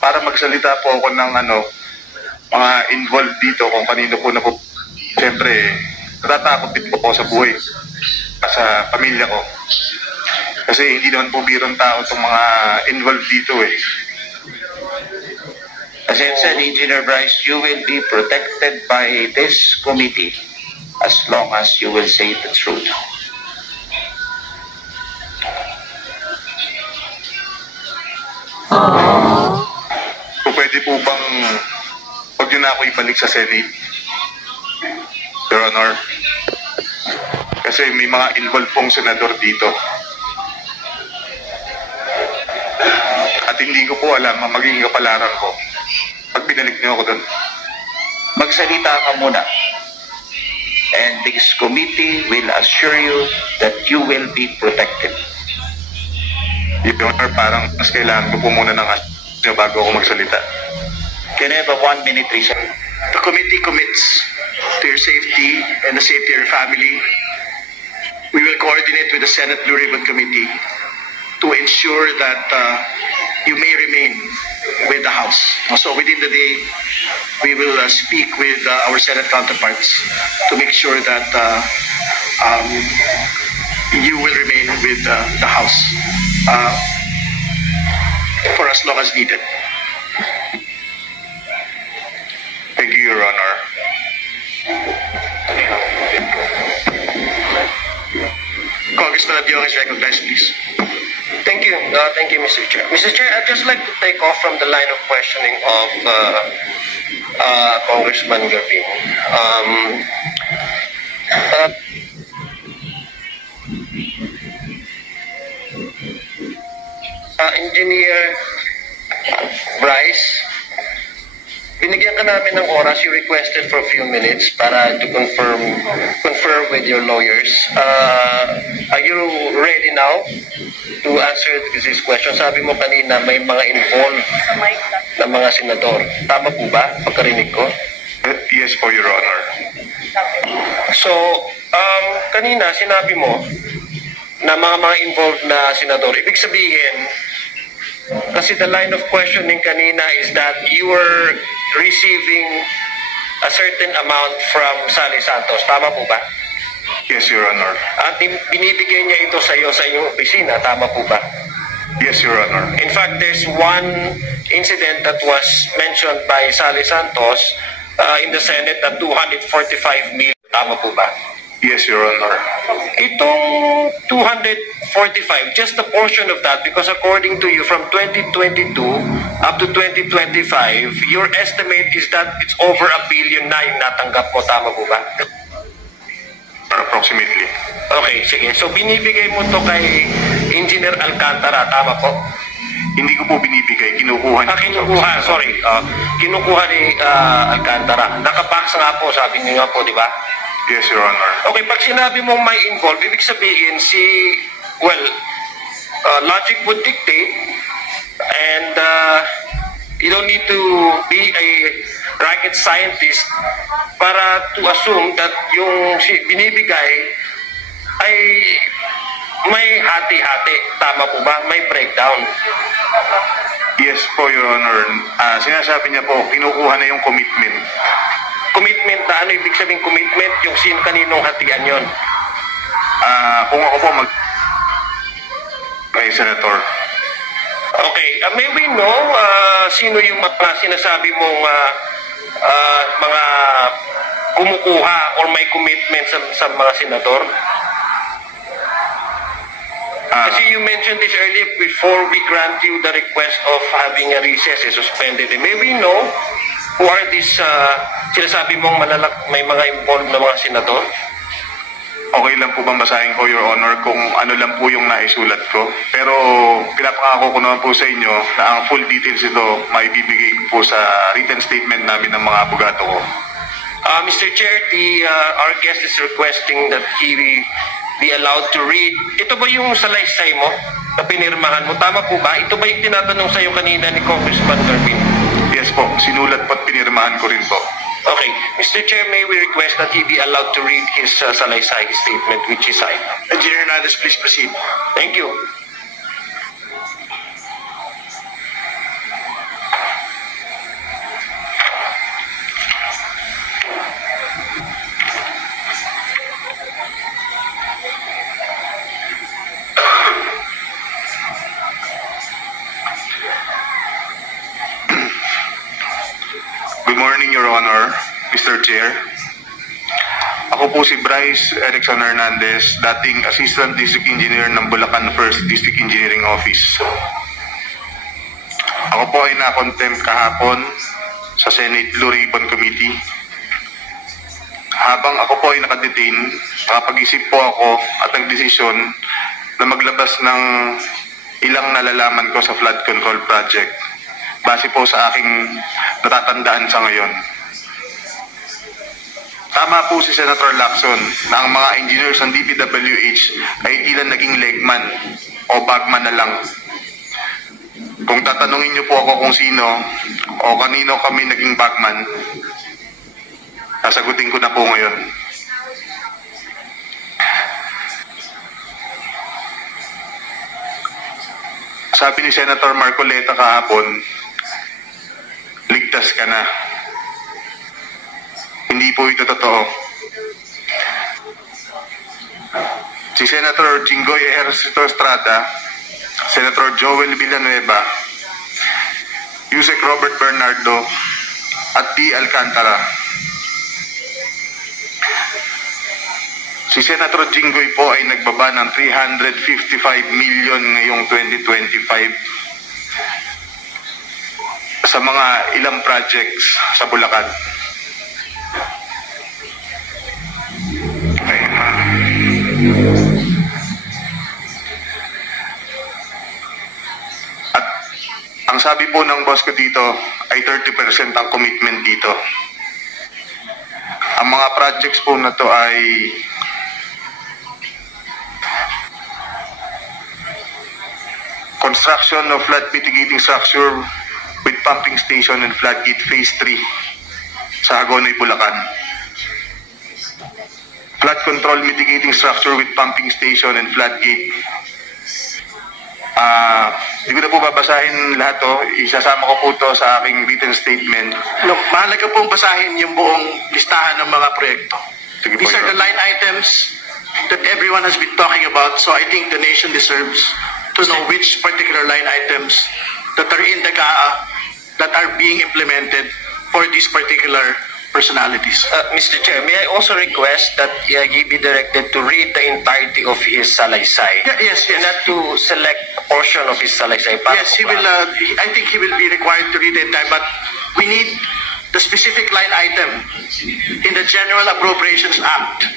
para magsalita po ako ng mga involved dito kung kanino po na po. Siyempre, natatakot din po ako sa buhay, sa pamilya ko. Kasi hindi naman po birong tao itong mga involved dito eh. As I said, Engineer Bryce, you will be protected by this committee as long as you will say the truth. Kung pwede po bang huwag nyo na ako ibalik sa Senate, Your Honor. Kasi may mga involved pong senador dito. At hindi ko po alam ang magiging kapalaran ko pag pinalik niyo ako doon. Magsalita ka muna. And this committee will assure you that you will be protected. Your Honor, parang mas kailangan ko po muna ng asyo bago ako magsalita. Can I have a 1-minute recess? The committee commits to your safety and the safety of your family. We will coordinate with the Senate Blue Ribbon Committee to ensure that you may remain with the House. So within the day, we will speak with our Senate counterparts to make sure that you will remain with the House for as long as needed. Thank you, Your Honor. Congressman Abdiong is recognized, please. Thank you, Mr. Chair. Mr. Chair, I'd just like to take off from the line of questioning of Congressman Garbin. Engineer Bryce, binigyan ka namin ng oras. You requested for a few minutes para to confer with your lawyers. Are you ready now to answer this question? Sabi mo kanina may mga involved na mga senador. Tama po ba? Pagkarinig ko? Yes po, Your Honor. So, kanina sinabi mo na mga involved na senador. Ibig sabihin, kasi the line of questioning kanina is that you were receiving a certain amount from Sally Santos. Tama po ba? Yes, Your Honor. At binibigay niya ito sa iyo sa iyong opisina. Tama po ba? Yes, Your Honor. In fact, there's one incident that was mentioned by Sally Santos in the Senate at 245 million. Tama po ba? Yes, Your Honor. Itong 245, just a portion of that, because according to you, from 2022 up to 2025, your estimate is that it's over $1 billion na yung natanggap mo. Tama po ba? Approximately. Okay, sige. So, binibigay mo to kay Engineer Alcantara. Tama po? Hindi ko po binibigay. Kinukuha niya. Kinukuha, sorry. Kinukuha ni Alcantara. Nakabox nga po, sabi niyo nga po, di ba? Yes, Your Honor. Okay, pag sinabi mong may involved, ibig sabihin logic would dictate and you don't need to be a rocket scientist para to assume that yung binibigay ay may hati-hati. Tama po ba? May breakdown. Yes po, Your Honor. Sinasabi niya po, kinukuha na yung commitment. Commitment na ano? Ibig sabihin commitment, yung kaninong hatian yon? Kung ako po kay Senator. Okay. May we know sino yung mga sinasabi mong mga kumukuha or may commitment sa mga senador? Kasi you mentioned this earlier before we grant you the request of having a recess suspended. May we know who are these sinasabi mong may mga involved na mga senador? Okay lang po bang basahin ko, Your Honor, kung ano lang po yung naisulat ko? Pero pinapangako ko naman po sa inyo na ang full details ito maibibigay ko po sa written statement namin ng mga abogado ko. Mr. Chair, our guest is requesting that he be allowed to read. Ito ba yung salaysay mo na pinirmahan mo? Tama po ba? Ito ba yung tinatanong sa iyo kanina ni Congressman Garbin? Yes po, sinulat po at pinirmahan ko rin po. Okay. Mr. Chair, may we request that he be allowed to read his salaysay statement, which is I. Engineer Hernandez, please proceed. Thank you. morning, Your Honor, Mr. Chair. Ako po si Bryce Erickson Hernandez, dating Assistant District Engineer ng Bulacan 1st District Engineering Office. Ako po ay na-contempt kahapon sa Senate Blue Ribbon Committee. Habang ako po ay nakadetain, nakapag-isip po ako at nagdesisyon na maglabas ng ilang nalalaman ko sa flood control project base po sa aking natatandaan sa ngayon. Tama po si Senator Lacson na ang mga engineers ng DPWH ay tila naging legman o bagman na lang. Kung tatanungin niyo po ako kung sino o kanino kami naging bagman, sasagutin ko na po ngayon. Sabi ni Senator Marcoleta kahapon, ligtas ka na. Hindi po ito totoo. Si Senator Jinggoy Ejercito Estrada, Senator Joel Villanueva, Yusek Robert Bernardo, at D. Alcantara. Si Senator Jinggoy po ay nagbaba ng 355 million ngayong 2025 sa mga ilang projects sa Bulacan. At ang sabi po ng boss ko dito ay 30% ang commitment dito. Ang mga projects po na to ay construction of flood mitigating structure with pumping station and floodgate phase 3 sa Hagonoy, Bulacan. Flood control mitigating structure with pumping station and floodgate. Hindi ko na po babasahin lahat to. Isasama ko po to sa aking written statement. No, mahalaga pong basahin yung buong listahan ng mga proyekto. Sige po, These are Your the line items that everyone has been talking about, so I think the nation deserves to know which particular line items that are in the GAA that are being implemented for these particular personalities. Mr. Chair, may I also request that he be directed to read the entirety of his salaysay? Yes. Not to select a portion of his salaysay. Yes, he will. I think he will be required to read the entire, but we need the specific line item in the General Appropriations Act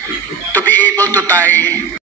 to be able to tie